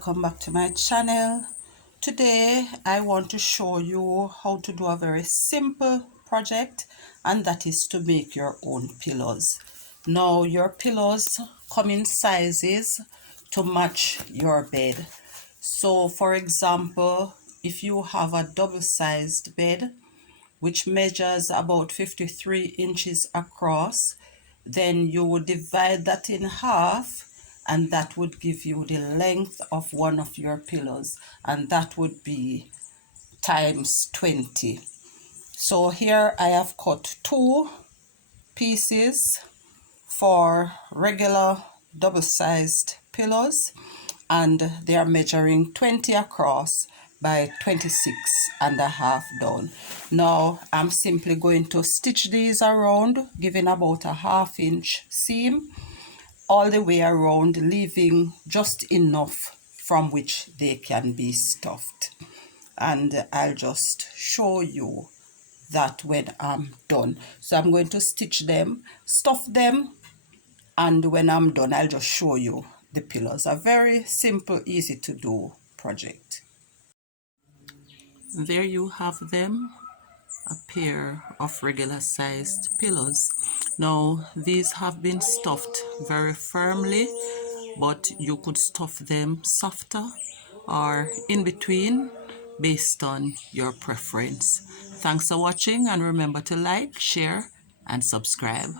welcome back to my channel. Today I want to show you how to do a very simple project, and that is to make your own pillows. Now your pillows come in sizes to match your bed. So for example, if you have a double-sized bed which measures about 53 inches across, then you would divide that in half, and that would give you the length of one of your pillows, and that would be times 20. So here I have cut two pieces for regular double-sized pillows, and they are measuring 20 across by 26.5 down. Now I'm simply going to stitch these around, giving about a 1/2 inch seam all the way around, leaving just enough from which they can be stuffed. And I'll just show you that when I'm done. So I'm going to stitch them, stuff them, and when I'm done I'll just show you the pillows. A very simple, easy to do project. There you have them, a pair of regular sized pillows. Now these have been stuffed very firmly, but you could stuff them softer or in between based on your preference. Thanks for watching, and remember to like, share and subscribe.